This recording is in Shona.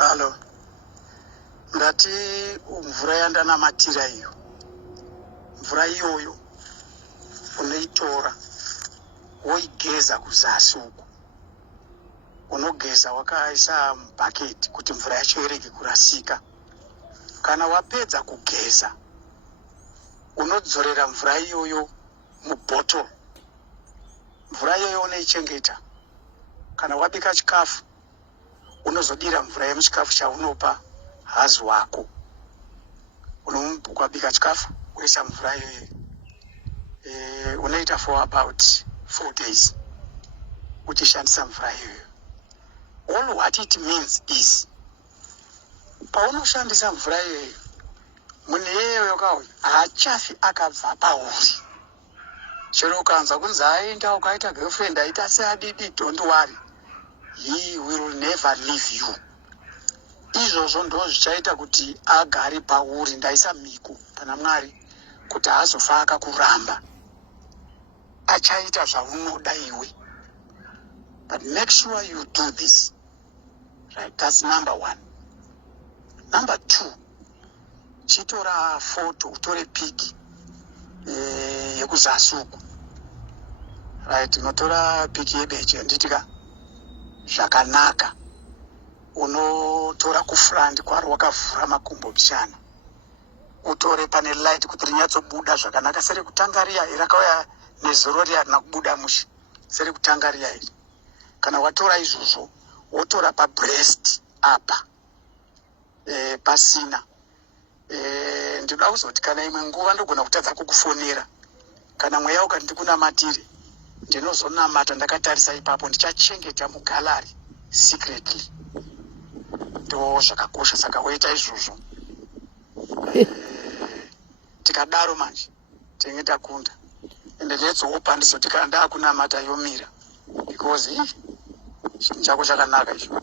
Halo, ndati mvura yandanamatira iyo, mvura iyoyo unoitora woigeza kuzasi uko, unogeza wakaisa mubhaketi kuti mvura yacho irege kurasika. Kana wapedza kugeza unodzorera mvura iyoyo mubhotoro. Mvura iyoyo unoichengeta. Kana wabika chikafu unozodira mvura yemuchikafu chaunopa hazi wako. Ukabika chikafu unoisa mvura iyoyo. Unoita for about 4 days uchishandisa mvura iyoyo. All what it means is paunoshandisa mvura iyoyo munhu iyeyo kauya haachafi akabva pauri. Chero ukanza kunzi aenda ukaita girlfriend aita seadidi, don't worry, he will never leave you. Izvozvo ndo zvichaita kuti agare pauri. Ndaisa miko pana Mwari kuti hazofa akakuramba, achaita zvaunoda iwe. But make sure you do this. Right, that's number 1. Number 2, chitora photo, utore piki yekuzasi uko. Right, unotora piki yebeche nditika zvakanaka. Unotora kufront kwaro wakavhura makumbo bishana. Utore pane light kuti rinyatsobuda zvakanaka. Seri kutanga riya irakauya nezoro riya rina kubuda mushe. Seri kutanga riya iri. Kana watora izvozvo wotora pa breast apa pasina. Ndinoda kuzoti kana imwe nguva ndogona kutadza kukufonera. Kana mweya ukati ndikunamatire, ndinozonamata ndakatarisa ipapo, ndichachengeta mugalari secretly. Ndo zvakakosha, saka woita izvozvo. Tikadaro manje tinenge takunda. Ende let's hope ndizoti kana ndakunamata yomira, because chinhu chako chakanaka icho.